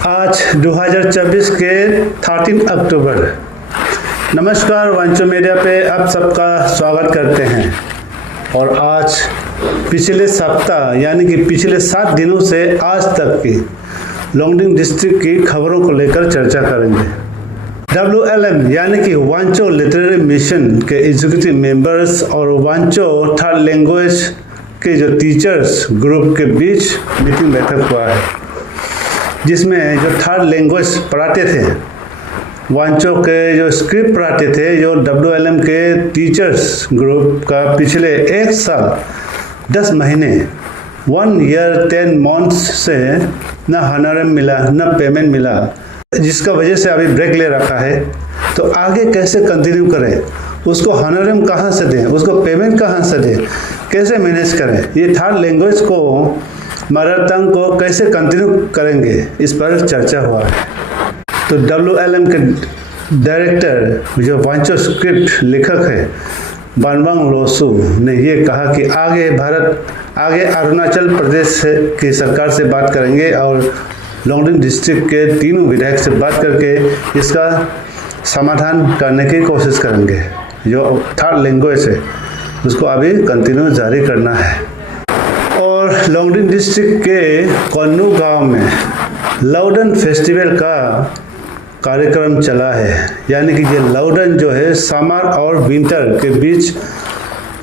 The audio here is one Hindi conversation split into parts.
आज 2024 के 13 अक्टूबर। नमस्कार, वांचो मीडिया पे आप सबका स्वागत करते हैं। और आज पिछले सप्ताह यानी कि पिछले 7 दिनों से आज तक की लोंगडिंग डिस्ट्रिक्ट की खबरों को लेकर चर्चा करेंगे। WLM यानी कि वांचो लिटरेरी मिशन के एग्जीक्यूटिव मेंबर्स और वांचो थर्ड लैंग्वेज के जो टीचर्स ग्रुप के बीच मीटिंग बैठक हुआ है, जिसमें जो थर्ड लैंग्वेज पढ़ाते थे, वांचो के जो स्क्रिप्ट पढ़ाते थे, जो WLM के टीचर्स ग्रुप का पिछले 1 साल 10 महीने 1 year 10 months से न हॉनरम मिला न पेमेंट मिला, जिसका वजह से अभी ब्रेक ले रखा है। तो आगे कैसे कंटिन्यू करें, उसको हॉनरम कहाँ से दें, उसको पेमेंट कहाँ से दें, कैसे मैनेज करें, ये थर्ड लैंग्वेज को मदर टंग को कैसे कंटिन्यू करेंगे, इस पर चर्चा हुआ है। तो WLM के डायरेक्टर जो वांचो स्क्रिप्ट लेखक है बानवांग लोसू ने ये कहा कि आगे अरुणाचल प्रदेश की सरकार से बात करेंगे और लोंगडिंग डिस्ट्रिक्ट के तीनों विधायक से बात करके इसका समाधान करने की कोशिश करेंगे। जो थर्ड लैंग्वेज है उसको अभी कंटिन्यू जारी करना है। और लोंगडिंग डिस्ट्रिक्ट के कोन्नू गांव में लाउडन फेस्टिवल का कार्यक्रम चला है। यानी कि ये लाउडन जो है समर और विंटर के बीच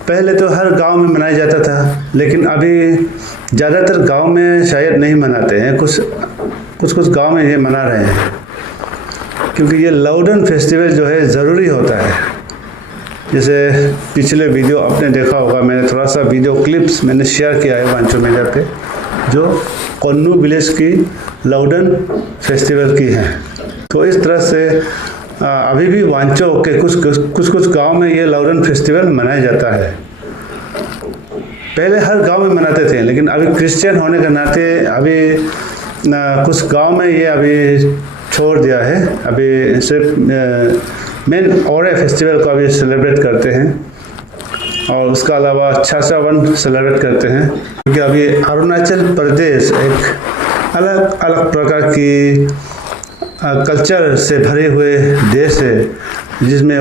पहले तो हर गांव में मनाया जाता था, लेकिन अभी ज़्यादातर गांव में शायद नहीं मनाते हैं, कुछ गांव में ये मना रहे हैं, क्योंकि ये लाउडन फेस्टिवल जो है ज़रूरी होता है। जैसे पिछले वीडियो आपने देखा होगा, मैंने थोड़ा सा वीडियो क्लिप्स मैंने शेयर किया है वांचो मीडिया पे, जो कोन्नू विलेज की लाउडन फेस्टिवल की है। तो इस तरह से अभी भी वांचो के कुछ गांव में ये लाउडन फेस्टिवल मनाया जाता है। पहले हर गांव में मनाते थे, लेकिन अभी क्रिश्चियन होने के नाते अभी कुछ गांव में ये अभी छोड़ दिया है। अभी सिर्फ मेन ओरे फेस्टिवल को अभी सेलिब्रेट करते हैं और उसका अलावा छाछा वन सेलिब्रेट करते हैं, क्योंकि अभी अरुणाचल प्रदेश एक अलग अलग प्रकार की कल्चर से भरे हुए देश है, जिसमें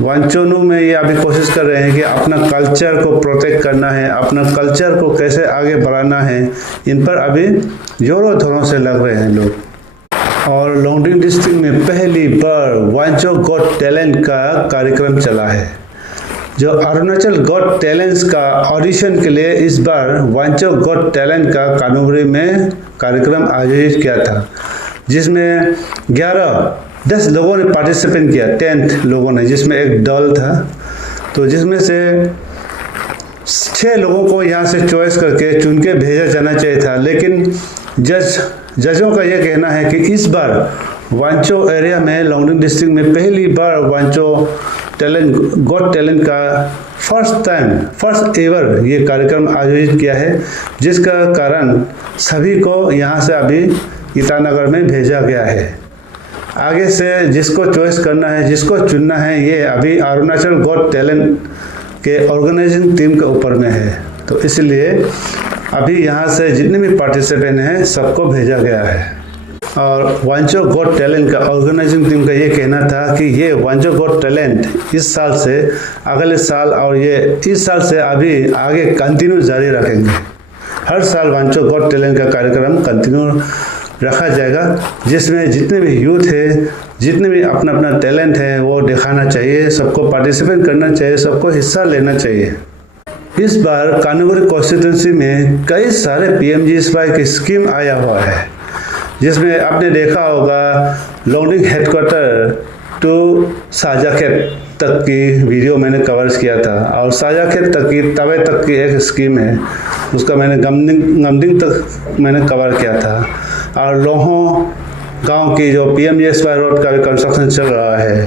वांचोनू में ये अभी कोशिश कर रहे हैं कि अपना कल्चर को प्रोटेक्ट करना है, अपना कल्चर को कैसे आगे बढ़ाना है, इन पर अभी जोरों धोरों से लग रहे हैं लोग। और लोंगडिंग डिस्ट्रिक्ट में पहली बार वांचो गॉट टैलेंट का कार्यक्रम चला है। जो अरुणाचल गॉट टैलेंट्स का ऑडिशन के लिए इस बार वांचो गॉट टैलेंट का कानूबरी में कार्यक्रम आयोजित किया था, जिसमें 10 लोगों ने पार्टिसिपेट किया, 10 लोगों ने, जिसमें एक दल था। तो जिसमें से 6 लोगों को यहाँ से चॉइस करके चुन के भेजा जाना चाहिए था, लेकिन जजों का यह कहना है कि इस बार वांचो एरिया में लोंगडिंग डिस्ट्रिक्ट में पहली बार वांचो गॉट टैलेंट का फर्स्ट एवर ये कार्यक्रम आयोजित किया है, जिसका कारण सभी को यहाँ से अभी ईटानगर में भेजा गया है। आगे से जिसको चॉइस करना है, जिसको चुनना है, ये अभी अरुणाचल गॉट टैलेंट के ऑर्गेनाइजिंग टीम के ऊपर में है। तो इसलिए अभी यहाँ से जितने भी पार्टिसिपेंट हैं सबको भेजा गया है। और वांचो गॉट टैलेंट का ऑर्गेनाइजिंग टीम का ये कहना था कि ये वांचो गॉट टैलेंट इस साल से अगले साल और ये इस साल से अभी आगे कंटिन्यू जारी रखेंगे। हर साल वांचो गॉट टैलेंट का कार्यक्रम कंटिन्यू रखा जाएगा, जिसमें जितने भी यूथ है, जितने भी अपना अपना टैलेंट है वो दिखाना चाहिए, सबको पार्टिसिपेट करना चाहिए, सबको हिस्सा लेना चाहिए। इस बार कानूबरी कॉन्स्टिट्यूंसी में कई सारे PMGSY की स्कीम आया हुआ है, जिसमें आपने देखा होगा लोंगडिंग हेडक्वार्टर टू साजाखेत तक की वीडियो मैंने कवर किया था, और साजाखेत तक की तवे तक की एक स्कीम है, उसका मैंने गमदिंग तक मैंने कवर किया था। और लोहो गांव की जो PMGSY रोड का भी कंस्ट्रक्शन चल रहा है।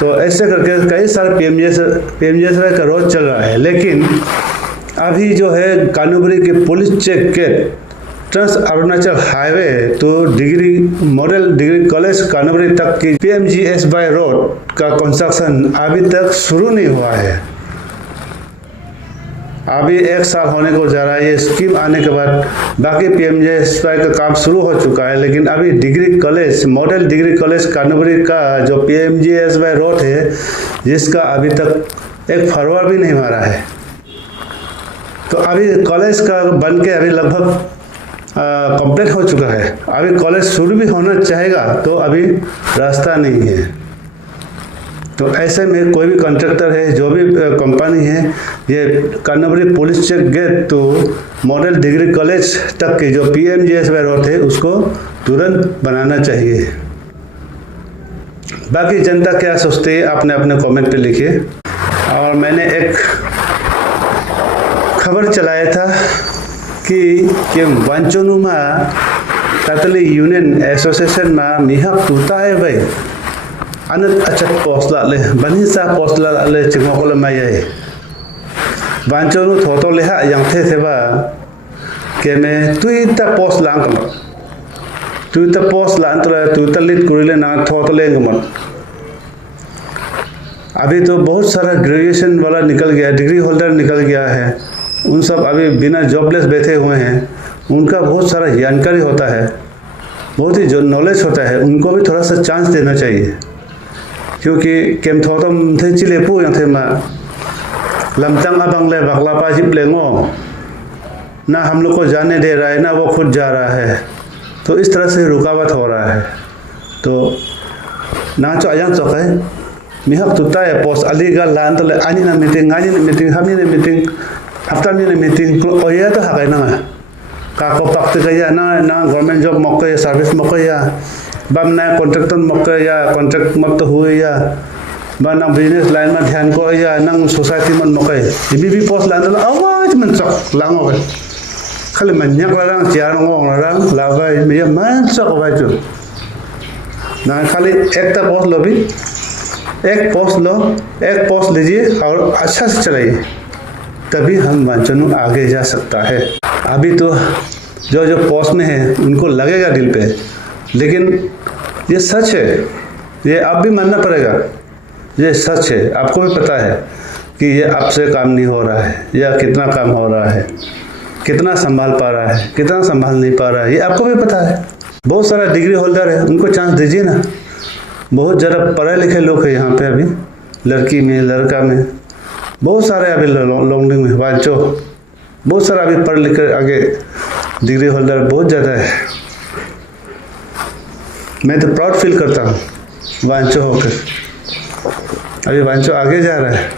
तो ऐसे करके कई सारे PMGSY का रोड चल रहा है, लेकिन अभी जो है कानूबरी के पुलिस चेक के ट्रांस अरुणाचल हाईवे तो मॉडल डिग्री कॉलेज कानूबरी तक की PMGSY रोड का कंस्ट्रक्शन अभी तक शुरू नहीं हुआ है। अभी 1 साल होने को जा रहा है ये स्कीम आने के बाद। बाकी PMJSY का काम शुरू हो चुका है, लेकिन अभी degree college, model degree college Kanbari का जो PMJSY रोड है, जिसका अभी तक एक फरवा भी नहीं मारा है। तो अभी कॉलेज का बन के अभी लगभग कंप्लीट हो चुका है। अभी कॉलेज शुरू भी होना चाहेगा तो अभी रास्ता नहीं है। तो ऐसे में कोई भी कॉन्ट्रैक्टर है, जो भी कंपनी है, ये कानबरी पुलिस चेक गेट तो मॉडल डिग्री कॉलेज तक की जो PMJSY रोड है उसको तुरंत बनाना चाहिए। बाकी जनता क्या सोचती है अपने अपने कमेंट पे लिखिए। और मैंने एक खबर चलाया था कि वांचोनु में तातली यूनियन एसोसिएशन में मिहा टूटा है भाई अनत अच्छा पोस्ट लाले बनी सा पोस्ट लाले चिंगोल में ये वांचोनु थोतो लेहा यांथे थे बा के मैं तुईता पोस्ट लांग कम तुईता पोस्ट लांग तो तुईता लिट कुरिले ना थोतो लेंगे मत। अभी तो बहुत सारा ग्रेजुएशन वाला निकल गया, डिग्री होल्डर निकल गया है, उन सब अभी बिना जॉबलेस बैठे हुए हैं। उनका बहुत सारा जानकारी होता है, बहुत ही जो नॉलेज होता है, उनको भी थोड़ा सा चांस देना चाहिए। क्योंकि केम थोतम थे चिले पू yang थे मा लमचंग अबंग ले बकला पाजिप लेंगो ना हम लोग को जाने दे रहा है ना वो खुद जा रहा है। तो इस तरह से रुकावट हो रहा है। तो ना चो अजंग चो है मिहक तुता है पोस्ट अलीगढ़ लान तो ले आनी ना मीटिंग हमी ने मीटिंग हफ्ता में ने मीटिंग ओया तो हकाई ना काको पक्ति कया ना गवर्नमेंट जॉब मौके सर्विस मौके या बम ना कॉन्ट्रैक्टर मौके या कॉन्ट्रैक्ट मत हुए या बना बिजनेस लाइन में ध्यान को या नंग सोसाइटी में मौके भी पोस्ट लान तो आवाज मन चक लांगो खाली मनyak larang ciar ngong larang labai me man चक बाजू ना खाली एक पोस्ट लो भी एक पोस्ट लीजिए और अच्छा से चलाइए, तभी हम वांचोनु आगे जा सकता है। अभी तो जो पोस्ट में है उनको लगेगा दिल पे, लेकिन ये सच है, ये आप भी मानना पड़ेगा, ये सच है। आपको भी पता है कि ये आपसे काम नहीं हो रहा है या कितना काम हो रहा है, कितना संभाल पा रहा है, कितना संभाल नहीं पा रहा है, ये आपको भी पता है। बहुत सारा डिग्री होल्डर है, उनको चांस दीजिए ना। बहुत ज़रा पढ़े लिखे लोग हैं यहाँ पे, अभी लड़की में लड़का में बहुत सारे अभी लॉन्डिंग में वांचो बहुत सारा अभी पढ़ लिख कर आगे डिग्री होल्डर बहुत ज़्यादा है। मैं तो प्राउड फील करता हूँ वांचो होकर, अभी वांचो आगे जा रहा है।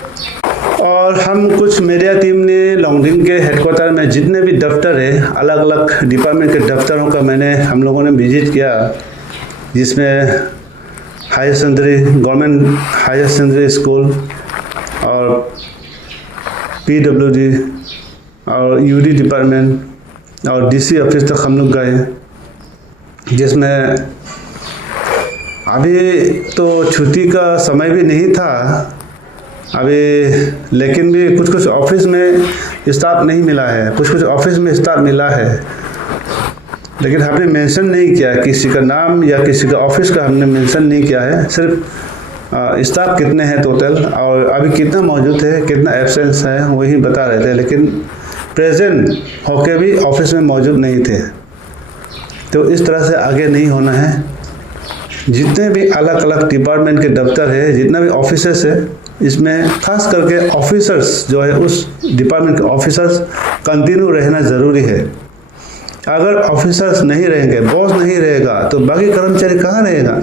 और हम कुछ मीडिया टीम ने लॉन्डिंग के हेडक्वार्टर में जितने भी दफ्तर है, अलग अलग डिपार्टमेंट के दफ्तरों का हम लोगों ने विजिट किया, जिसमें higher secondary government higher secondary school और PWD और UD डिपार्टमेंट और DC ऑफिस तक हम लोग गए, जिसमें अभी तो छुट्टी का समय भी नहीं था अभी, लेकिन भी कुछ ऑफिस में स्टाफ नहीं मिला है, कुछ ऑफिस में स्टाफ मिला है, लेकिन हमने मेंशन नहीं किया किसी का नाम या किसी का ऑफिस का हमने मेंशन नहीं किया है। सिर्फ स्टाफ कितने हैं टोटल और अभी कितना मौजूद है, कितना एब्सेंस है, वही बता रहे थे, लेकिन प्रेजेंट होके भी ऑफिस में मौजूद नहीं थे। तो इस तरह से आगे नहीं होना है। जितने भी अलग अलग डिपार्टमेंट के दफ्तर है, जितना भी ऑफिसर्स है, इसमें खास करके ऑफिसर्स जो है उस डिपार्टमेंट के ऑफिसर्स कंटिन्यू रहना ज़रूरी है। अगर ऑफिसर्स नहीं रहेंगे, बॉस नहीं रहेगा, तो बाकी कर्मचारी कहाँ रहेगा?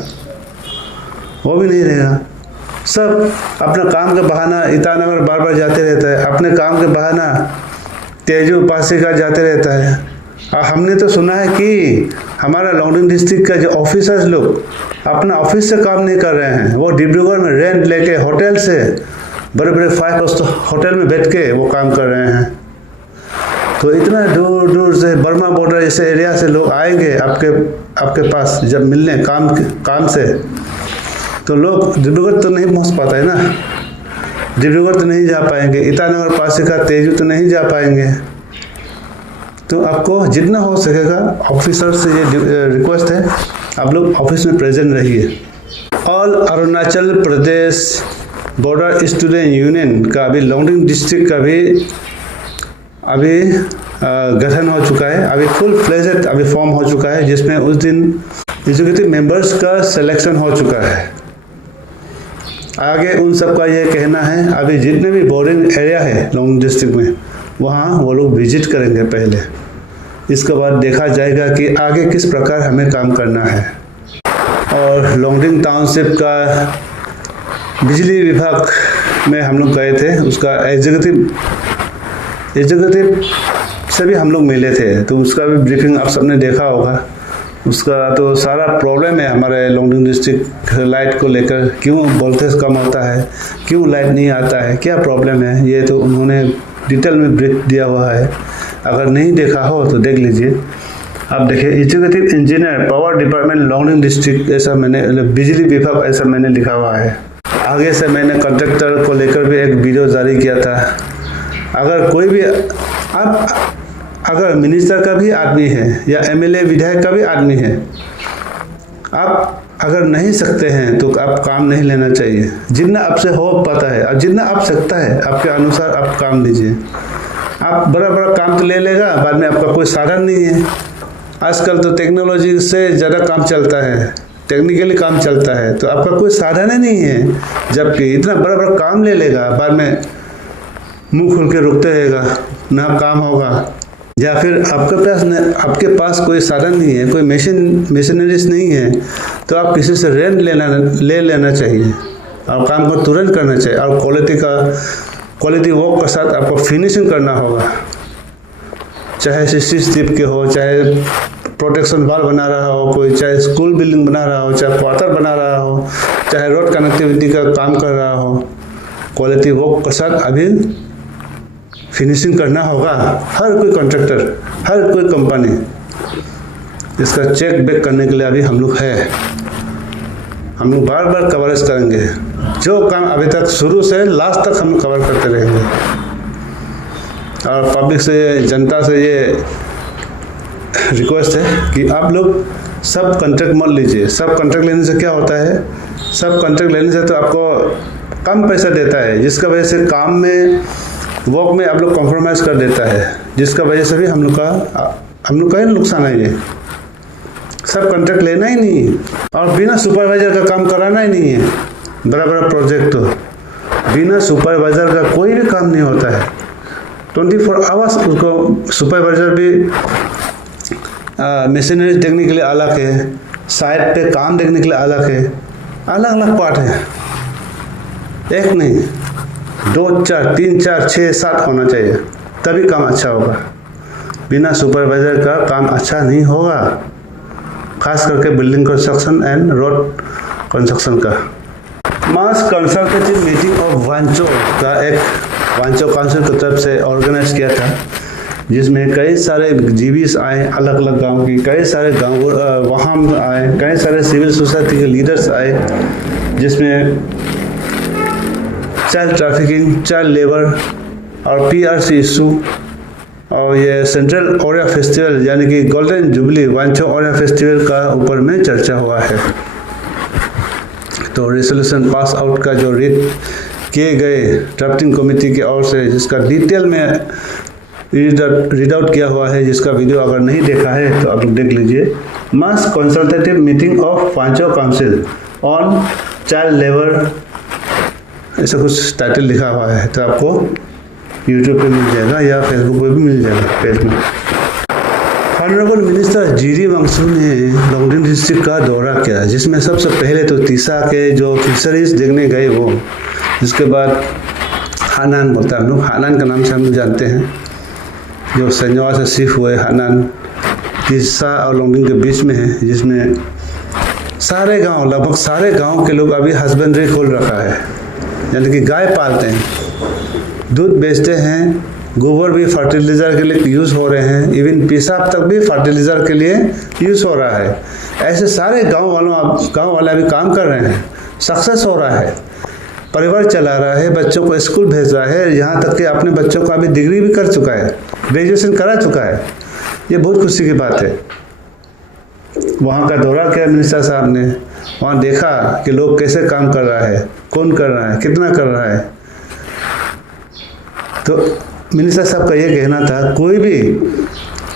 वो भी नहीं रहेगा। सब अपना काम के बहाना ईटानगर बार बार जाते रहता है, अपने काम के बहाना तेजू पासीघाट जाते रहता है। और हमने तो सुना है कि हमारा लॉन्डिंग डिस्ट्रिक्ट का जो ऑफिसर्स लोग अपना ऑफिस से काम नहीं कर रहे हैं, वो डिब्रूगढ़ में रेंट लेके होटल से बड़े बड़े 5 स्टार होटल में बैठ के वो काम कर रहे हैं। तो इतना दूर दूर से बर्मा बॉर्डर जैसे एरिया से लोग आएंगे आपके पास जब मिलने काम से, तो लोग डिब्रूगढ़ तो नहीं पहुंच पाता है ना, डिब्रूगढ़ तो नहीं जा पाएंगे, ईटानगर पासीघाट तेजू तो नहीं जा पाएंगे। तो आपको जितना हो सकेगा ऑफिसर से ये रिक्वेस्ट है, आप लोग ऑफिस में प्रेजेंट रहिए। All Arunachal Pradesh border student union का अभी लॉन्डिंग डिस्ट्रिक्ट का भी अभी गठन हो चुका है, अभी फुल फ्लेजेड अभी फॉर्म हो चुका है, जिसमें उस दिन एग्जीक्यूटिव मेंबर्स का सिलेक्शन हो चुका है। आगे उन सब का ये कहना है, अभी जितने भी बोर्डिंग एरिया है लोंगडिंग डिस्ट्रिक्ट में, वहाँ वो लोग विजिट करेंगे पहले। इसके बाद देखा जाएगा कि आगे किस प्रकार हमें काम करना है। और लोंगडिंग टाउनशिप का बिजली विभाग में हम लोग गए थे, उसका एग्जीक्यूटिव से भी हम लोग मिले थे, तो उसका भी ब्रीफिंग आप सबने देखा होगा। उसका तो सारा प्रॉब्लम है हमारे लोंगडिंग डिस्ट्रिक्ट लाइट को लेकर, क्यों वोल्टेज कम होता है, क्यों लाइट नहीं आता है, क्या प्रॉब्लम है, ये तो उन्होंने डिटेल में ब्रीफ दिया हुआ है। अगर नहीं देखा हो तो देख लीजिए। आप देखिए, executive engineer power department Longding district, ऐसा मैंने बिजली विभाग ऐसा मैंने लिखा हुआ है। आगे से मैंने कॉन्ट्रैक्टर को लेकर भी एक वीडियो जारी किया था। अगर कोई भी अगर मिनिस्टर का भी आदमी है या एमएलए विधायक का भी आदमी है, आप अगर नहीं सकते हैं तो आप काम नहीं लेना चाहिए। जितना आपसे हो पाता है और जितना आप सकता है, आपके अनुसार आप काम लीजिए। आप बड़ा बड़ा काम तो ले लेगा, बाद में आपका कोई साधन नहीं है। आजकल तो टेक्नोलॉजी से ज़्यादा काम चलता है, टेक्निकली काम चलता है, तो आपका कोई साधन ही नहीं है। जबकि इतना बड़ा बड़ा काम ले लेगा, बाद में मुंह खोल के रुकते रहेगा, ना काम होगा। या फिर आपके पास कोई साधन नहीं है, कोई मशीनरीज नहीं है, तो आप किसी से रेंट ले लेना चाहिए और काम को तुरंत करना चाहिए। और क्वालिटी वर्क के साथ आपको फिनिशिंग करना होगा, चाहे सीसी स्ट्रिप के हो, चाहे प्रोटेक्शन वाल बना रहा हो कोई, चाहे स्कूल बिल्डिंग बना रहा हो, चाहे क्वार्टर बना रहा हो, चाहे रोड कनेक्टिविटी का काम कर रहा हो, क्वालिटी वर्क के साथ अभी फिनिशिंग करना होगा। हर कोई कॉन्ट्रैक्टर, हर कोई कंपनी इसका चेक बैक करने के लिए अभी हम लोग है। हम लोग बार बार कवरेज करेंगे, जो काम अभी तक शुरू से लास्ट तक हम कवर करते रहेंगे। और पब्लिक से, जनता से ये रिक्वेस्ट है कि आप लोग सब कॉन्ट्रैक्ट मत लीजिए। सब कॉन्ट्रैक्ट लेने से क्या होता है, सब कॉन्ट्रैक्ट लेने से तो आपको कम पैसा देता है, जिसका वजह से काम में, वर्क में आप लोग कॉम्प्रोमाइज कर देता है, जिसका वजह से भी हम लोग का ही नुकसान है। ये सब कॉन्ट्रैक्ट लेना ही नहीं है और बिना सुपरवाइजर का काम कराना ही नहीं है। बड़ा बड़ा प्रोजेक्ट तो बिना सुपरवाइजर का कोई भी काम नहीं होता है। 24 आवर्स उसको सुपरवाइजर भी मशीनरी देखने के लिए अलग है, साइट पे काम देखने के लिए अलग है, अलग अलग पार्ट है। एक नहीं, 2, 4, 3, 4, 6, 7 होना चाहिए, तभी काम अच्छा होगा। बिना सुपरवाइजर का काम अच्छा नहीं होगा, खास करके building construction and road construction का। मास कंसल्टेटिव मीटिंग ऑफ वांचो का एक वांचो काउंसिल की तरफ से ऑर्गेनाइज किया था, जिसमें कई सारे जीबीस आए, अलग अलग गांव की, कई सारे गांव वहाँ आए, कई सारे सिविल सोसाइटी के लीडर्स आए, जिसमें चाइल्ड ट्रैफिकिंग, चाइल्ड लेबर और पीआरसी इशू और ये सेंट्रल ओरिया फेस्टिवल यानी कि गोल्डन जुबली वांचो ओरिया फेस्टिवल का ऊपर में चर्चा हुआ है। तो रेजोल्यूशन पास आउट का जो रीड किए गए ड्राफ्टिंग कमेटी की ओर से, जिसका डिटेल में रीड आउट किया हुआ है, जिसका वीडियो अगर नहीं देखा है तो आप लोग देख लीजिए। Mass consultative meeting of Wancho council on child labour, ऐसा कुछ टाइटल लिखा हुआ है, तो आपको यूट्यूब पे मिल जाएगा या फेसबुक पे भी मिल जाएगा पेज में। ऑनरेबल मिनिस्टर जीरी वांगसू ने लोंगडिंग डिस्ट्रिक्ट का दौरा किया, जिसमें सबसे पहले तो तीसा के जो फिशरीज देखने गए वो, जिसके बाद हानान बोलता है, हम लोग हानान का नाम से हम लोग जानते हैं, जो संजवा से शिफ्ट हुए हानान तीसा और लोंगडिंग के बीच में है, जिसमें सारे गांव, लगभग सारे गांव के लोग अभी हस्बेंड्री खोल रखा है, यानी कि गाय पालते हैं, दूध बेचते हैं, गोबर भी फर्टिलाइज़र के लिए यूज़ हो रहे हैं, इवन पेशाब तक भी फर्टिलाइज़र के लिए यूज़ हो रहा है। ऐसे सारे गांव वाले अभी काम कर रहे हैं, सक्सेस हो रहा है, परिवार चला रहा है, बच्चों को स्कूल भेज रहा है, यहाँ तक कि अपने बच्चों का अभी डिग्री भी कर चुका है, ग्रेजुएशन करा चुका है। ये बहुत खुशी की बात है। वहाँ का दौरा किया मिनिस्टर साहब ने, वहाँ देखा कि लोग कैसे काम कर रहा है, कौन कर रहा है, कितना कर रहा है। तो मिनिस्टर साहब का ये कहना था, कोई भी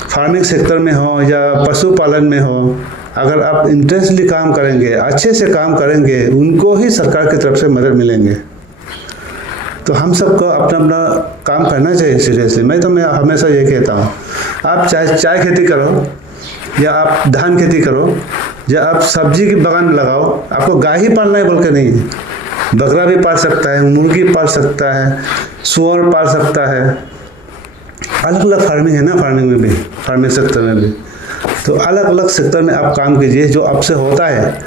फार्मिंग सेक्टर में हो या पशुपालन में हो, अगर आप इंटरेस्टली काम करेंगे, अच्छे से काम करेंगे, उनको ही सरकार की तरफ से मदद मिलेंगे। तो हम सबको अपना अपना काम करना चाहिए सीरियसली। मैं हमेशा ये कहता हूँ, आप चाय खेती करो या आप धान खेती करो या आप सब्जी की बागान लगाओ, आपको गाय ही पालना है बोल के नहीं, बकरा भी पाल सकता है, मुर्गी पाल सकता है, सुअर पाल सकता है। अलग अलग फार्मिंग है ना, फार्मिंग में भी, फार्मिंग सेक्टर में भी। तो अलग अलग सेक्टर में आप काम कीजिए, जो आपसे होता है,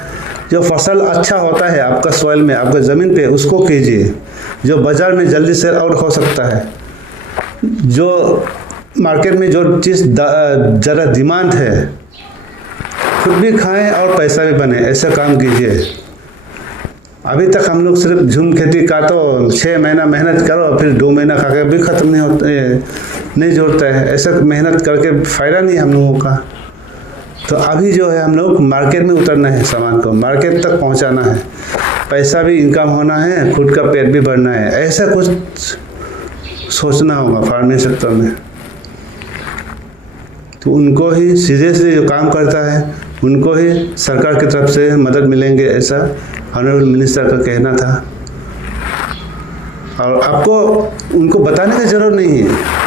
जो फसल अच्छा होता है आपका सॉइल में, आपका ज़मीन पे, उसको कीजिए। जो बाज़ार में जल्दी सेल आउट हो सकता है, जो मार्केट में जो चीज़ ज़रा डिमांड है, खुद भी खाएं और पैसा भी बने, ऐसा काम कीजिए। अभी तक हम लोग सिर्फ झूम खेती काटो, 6 महीना मेहनत करो, फिर 2 महीना खा के भी ख़त्म नहीं जोड़ता है। ऐसा मेहनत करके फ़ायदा नहीं हम लोगों का। तो अभी जो है हम लोग मार्केट में उतरना है, सामान को मार्केट तक पहुंचाना है, पैसा भी इनकम होना है, खुद का पेट भी भरना है। ऐसा कुछ सोचना होगा फार्मिंग सेक्टर में। तो उनको ही सीरियसली जो काम करता है, उनको ही सरकार की तरफ से मदद मिलेंगे, ऐसा ऑनरेबल मिनिस्टर का कहना था। और आपको उनको बताने की ज़रूरत नहीं है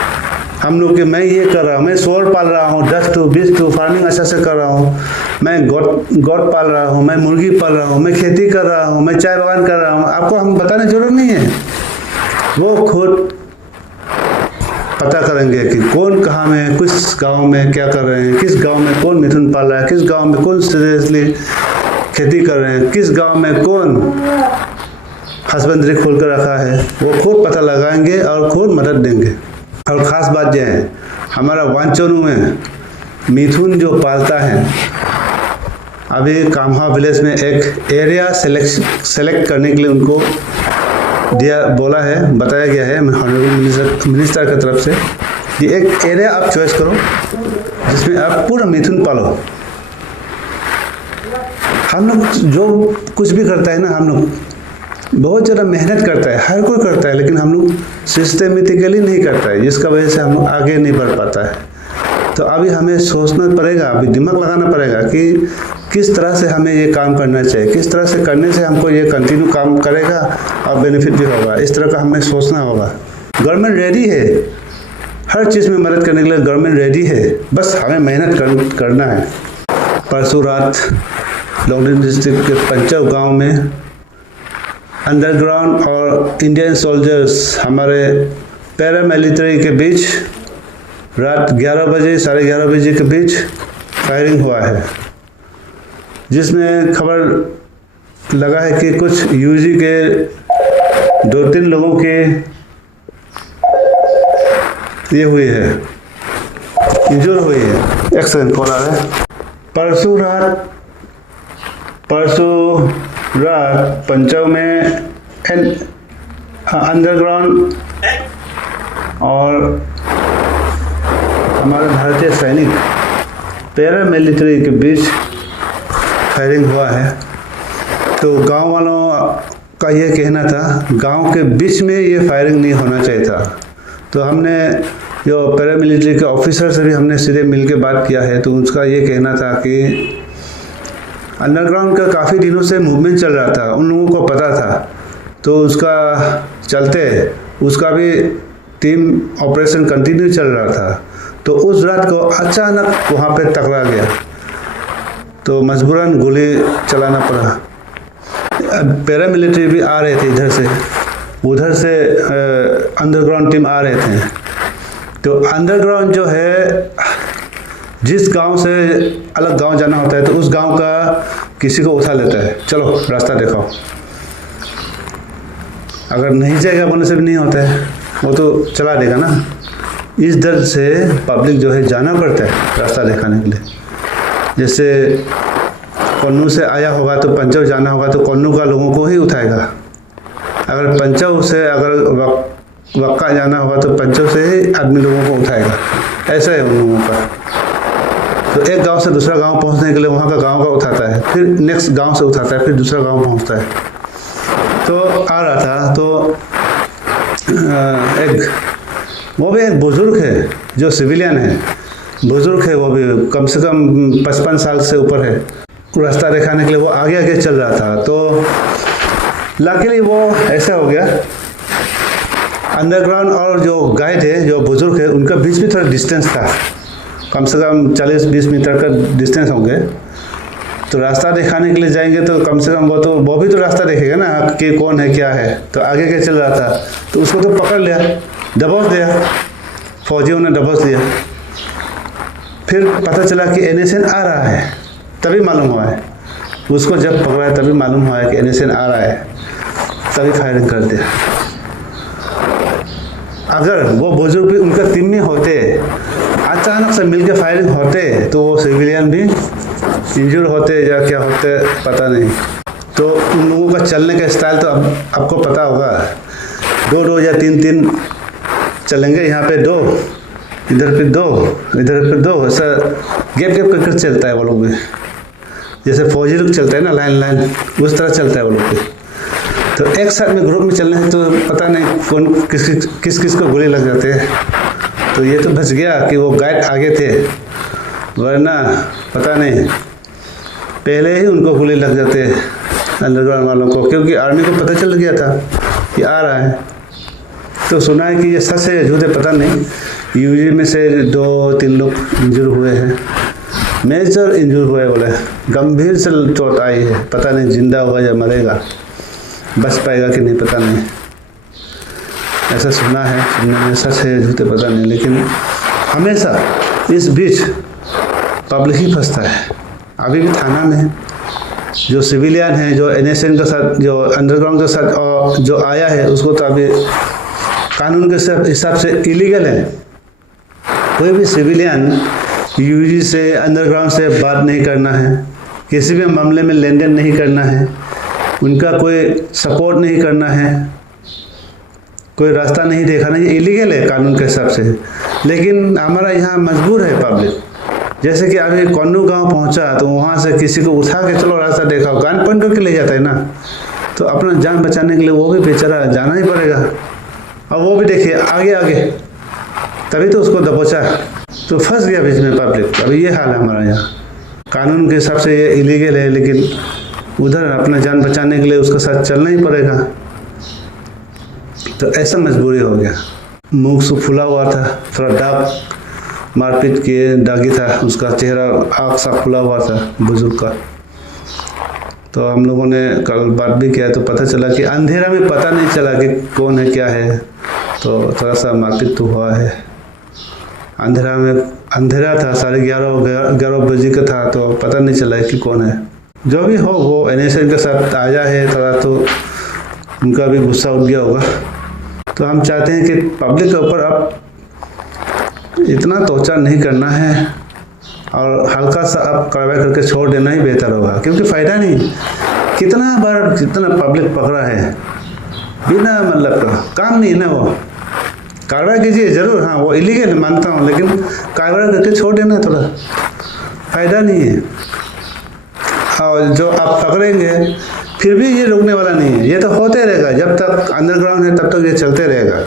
हम लोग कि मैं ये कर रहा हूँ, मैं सोर पाल रहा हूँ, 10 to 20 to फार्मिंग अच्छा से कर रहा हूँ, मैं गोट पाल रहा हूँ, मैं मुर्गी पाल रहा हूँ, मैं खेती कर रहा हूँ, मैं चाय बागान कर रहा हूँ। आपको हम बताने की ज़रूरत नहीं है, वो खुद पता करेंगे कि कौन कहाँ में, किस गांव में क्या कर रहे हैं, किस गांव में कौन मिथुन पाल रहा है, किस गांव में कौन सीरियसली खेती कर रहे हैं, किस गांव में कौन हस्बेंड्री खोल कर रखा है, वो खुद पता लगाएंगे और खुद मदद देंगे। और ख़ास बात यह है, हमारा वांचोनू में मिथुन जो पालता है, अभी काम्हा विलेज में एक एरिया सेलेक्ट करने के लिए उनको बोला है, बताया गया है मिनिस्टर की तरफ से कि एक एरिया आप चॉइस करो जिसमें आप पूरा मिथुन पालो। हम लोग जो कुछ भी करता है ना, हम लोग बहुत ज़्यादा मेहनत करता है, हर कोई करता है, लेकिन हम लोग सिस्टेमेटिकली नहीं करता है, जिसका वजह से हम आगे नहीं बढ़ पाता है। तो अभी हमें सोचना पड़ेगा, अभी दिमाग लगाना पड़ेगा कि किस तरह से हमें ये काम करना चाहिए, किस तरह से करने से हमको ये कंटिन्यू काम करेगा और बेनिफिट भी होगा। इस तरह का हमें सोचना होगा। गवर्नमेंट रेडी है, हर चीज़ में मदद करने के लिए गवर्नमेंट रेडी है, बस हमें मेहनत करना है। परसों रात लॉन्गडिंग डिस्ट्रिक्ट के पंचव गाँव में अंडरग्राउंड और इंडियन सोल्जर्स, हमारे पैरामिलिट्री के बीच रात 11 बजे, 11:30 बजे के बीच फायरिंग हुआ है, जिसमें खबर लगा है कि कुछ यूजी के 2-3 लोगों के ये हुई है, इंजर हुई है। एक सेकंड कॉल आ रहा है। परसों रात पंजाब में अंडरग्राउंड और हमारे भारतीय सैनिक पैरामिलिट्री के बीच फायरिंग हुआ है। तो गांव वालों का ये कहना था, गांव के बीच में ये फायरिंग नहीं होना चाहिए था। तो हमने जो पैरामिलिट्री के ऑफिसर से भी हमने सीधे मिल के बात किया है, तो उसका ये कहना था कि अंडरग्राउंड का काफ़ी दिनों से मूवमेंट चल रहा था, उन लोगों को पता था, तो उसका चलते उसका भी टीम ऑपरेशन कंटिन्यू चल रहा था। तो उस रात को अचानक वहाँ पे टकरा गया, तो मजबूरन गोली चलाना पड़ा। पैरामिलिट्री भी आ रहे थे उधर से अंडरग्राउंड टीम आ रहे थे। तो अंडरग्राउंड जो है, जिस गांव से अलग गांव जाना होता है, तो उस गांव का किसी को उठा लेता है, चलो रास्ता दिखाओ। अगर नहीं जाएगा बोलने से भी नहीं होता है, वो तो चला देगा ना। इस डर से पब्लिक जो है जाना पड़ता है रास्ता दिखाने के लिए। जैसे कन्नू से आया होगा तो पंजाब जाना होगा, तो कन्नू का लोगों को ही उठाएगा। अगर पंजाब से अगर वक्का जाना होगा तो पंजाब से ही आदमी लोगों को उठाएगा। ऐसा है उन लोगों का। तो एक गांव से दूसरा गांव पहुंचने के लिए वहां का गांव का उठाता है, फिर नेक्स्ट गांव से उठाता है, फिर दूसरा गांव पहुंचता है। तो आ रहा था, तो एक वो भी एक बुज़ुर्ग है जो सिविलियन है, बुज़ुर्ग है, वो भी कम से कम 55 साल से ऊपर है। रास्ता दिखाने के लिए वो आगे आगे चल रहा था, तो लकीली वो ऐसा हो गया, अंडरग्राउंड और जो गाइड है, जो बुज़ुर्ग है, उनका बीच में थोड़ा डिस्टेंस था, कम से कम 40-20 मीटर का डिस्टेंस होंगे। तो रास्ता दिखाने के लिए जाएंगे तो कम से कम वो भी तो रास्ता देखेगा ना कि कौन है क्या है। तो आगे के चल रहा था, तो उसको तो पकड़ लिया, दबोच दिया, फौजियों ने दबोच लिया। फिर पता चला कि NSN आ रहा है, तभी मालूम हुआ है उसको, जब पकड़ा है तभी मालूम हुआ है कि NSN आ रहा है, तभी फायरिंग कर दिया। अगर वो बुजुर्ग भी उनका टीम में होते, अचानक से मिलकर फायरिंग होते, तो वो सिविलियन भी इंजूर होते या क्या होते पता नहीं। तो उन लोगों का चलने का स्टाइल तो अब आपको पता होगा, 2 या 3 चलेंगे, यहाँ पे 2, इधर पे 2, इधर पे 2, ऐसा गैप करके चलता है वो लोग भी, जैसे फौजी लोग चलते हैं ना लाइन उस तरह चलता है वो लोग भी। तो एक साथ में ग्रुप में चलने से तो पता नहीं कौन किस को गोली लग जाते हैं। तो ये तो बच गया कि वो गाइड आगे थे, वरना पता नहीं पहले ही उनको गोली लग जाते अंडरग्राउंड वालों को, क्योंकि आर्मी को पता चल गया था कि आ रहा है। तो सुना है कि ये सच है झूठ है पता नहीं, यूजी में से 2-3 लोग इंजूर हुए हैं, मेजर इंजूर हुए, बोले गंभीर से चोट आई है, पता नहीं जिंदा होगा या मरेगा, बच पाएगा कि नहीं पता नहीं, ऐसा सुना है, सुनने में सच है झूठ है पता नहीं। लेकिन हमेशा इस बीच पब्लिक ही फंसता है। अभी भी थाना में जो सिविलियन है, जो NSN के साथ, जो अंडरग्राउंड के साथ और जो आया है, उसको तो अभी कानून के हिसाब से इलीगल है। कोई भी सिविलियन यूजी से, अंडरग्राउंड से बात नहीं करना है, किसी भी मामले में लेन देन नहीं करना है, उनका कोई सपोर्ट नहीं करना है, कोई रास्ता नहीं दिखाना, ये इलीगल है कानून के हिसाब से। लेकिन हमारा यहाँ मजबूर है पब्लिक, जैसे कि अभी कोन्नू गांव पहुँचा तो वहाँ से किसी को उठा के चलो रास्ता दिखाओ, गन पॉइंट करके ले जाता है ना, तो अपना जान बचाने के लिए वो भी बेचारा जाना ही पड़ेगा। और वो भी देखिए आगे तभी तो उसको दबोचा, तो फंस गया बीच में पब्लिक। अभी ये हाल है हमारा यहाँ, कानून के हिसाब से ये इलीगल है, लेकिन उधर अपना जान बचाने के लिए उसके साथ चलना ही पड़ेगा। तो ऐसा मजबूरी हो गया। मुंह से फुला हुआ था, थोड़ा दाग, मारपीट के दागी था, उसका चेहरा आँख सा खुला हुआ था बुजुर्ग का। तो हम लोगों ने कल बात भी किया तो पता चला कि अंधेरा में पता नहीं चला कि कौन है क्या है, तो थोड़ा सा मारपीट तो हुआ है। अंधेरा था, 11:30 बजे का था, तो पता नहीं चला कि कौन है। जो भी हो, वो NSN के साथ आया है, थोड़ा तो उनका भी गुस्सा उठ गया होगा। तो हम चाहते हैं कि पब्लिक के ऊपर अब इतना टॉर्चर नहीं करना है, और हल्का सा अब कार्रवाई करके छोड़ देना ही बेहतर होगा, क्योंकि फ़ायदा नहीं। कितना पब्लिक पकड़ा है बिना मतलब का, काम नहीं है ना वो। कार्रवाई कीजिए ज़रूर, हाँ वो इलीगल है मानता हूँ, लेकिन कार्रवाई करके छोड़ देना थोड़ा फ़ायदा नहीं है। और जो आप पकड़ेंगे फिर भी ये रुकने वाला नहीं है, ये तो होते रहेगा, जब तक अंडरग्राउंड है तब तक ये चलते रहेगा।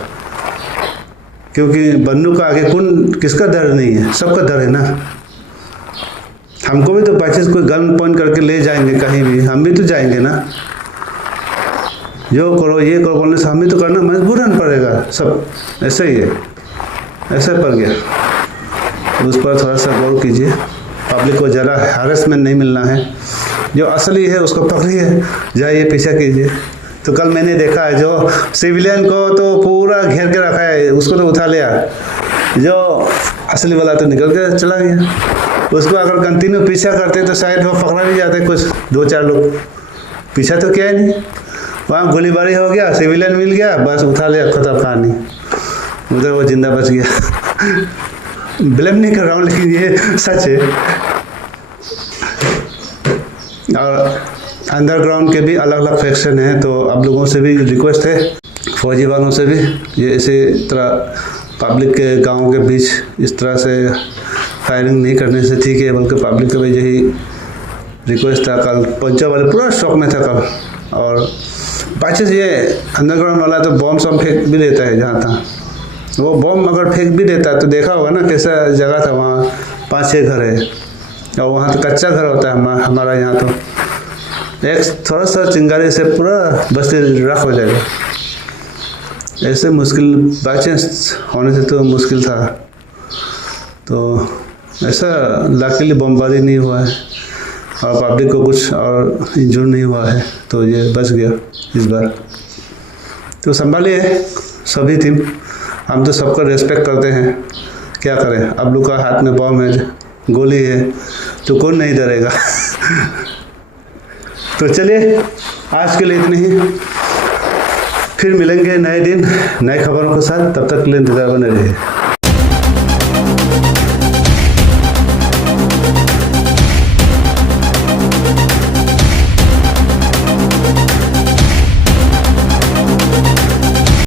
क्योंकि बन्नू का आगे किसका डर नहीं है, सबका डर है ना। हमको भी तो 25 कोई गन पॉइंट करके ले जाएंगे कहीं भी, हम भी तो जाएंगे ना। जो करो ये करो बोलने से हमें तो करना मजबूरन पड़ेगा, सब ऐसे ही है, ऐसे पड़ गया। उस पर थोड़ा सा गौर कीजिए, पब्लिक को ज़रा हैरेसमेंट नहीं मिलना है, जो असली है उसको पकड़िए, जाइए पीछा कीजिए। तो कल मैंने देखा है जो सिविलियन को तो पूरा घेर के रखा है, उसको तो उठा लिया, जो असली वाला तो निकल के चला गया। उसको अगर कंटिन्यू पीछा करते तो शायद वो पकड़ा भी जाते, कुछ 2-4 लोग। पीछा तो क्या ही नहीं, वहाँ गोलीबारी हो गया, सिविलियन मिल गया, बस उठा लिया, खत्म कहानी, उधर वो जिंदा बच गया। ब्लेम नहीं कर रहा हूँ, लेकिन ये सच है। और अंडरग्राउंड के भी अलग अलग फैक्शन हैं, तो आप लोगों से भी रिक्वेस्ट है, फौजी वालों से भी, ये इसी तरह पब्लिक के गाँव के बीच इस तरह से फायरिंग नहीं करने से ठीक है, बल्कि पब्लिक का भी यही रिक्वेस्ट था। कल पंजाब वाले पूरा शौक में था कल, और बाकी ये अंडरग्राउंड वाला तो बॉम्ब फेंक भी देता है जहाँ था, वो बॉम्ब अगर फेंक भी देता तो देखा होगा ना कैसा जगह था वहाँ, 5-6 घर है, और वहाँ तो कच्चा घर होता है हमारा यहाँ तो एक थोड़ा सा चिंगारी से पूरा बस्ती राख हो जाएगा। ऐसे मुश्किल बाई चांस होने से तो मुश्किल था। तो ऐसा लकीली बमबारी नहीं हुआ है और पब्लिक को कुछ और इंजूर नहीं हुआ है, तो ये बच गया इस बार। तो संभालिए सभी टीम, हम तो सबका रेस्पेक्ट करते हैं, क्या करें, अब लोग का हाथ में बम है, गोली है, तो कौन नहीं डरेगा। तो चलिए आज के लिए इतनी ही, फिर मिलेंगे नए दिन नए खबरों के साथ, तब तक के लिए इंतजार बने रहिए।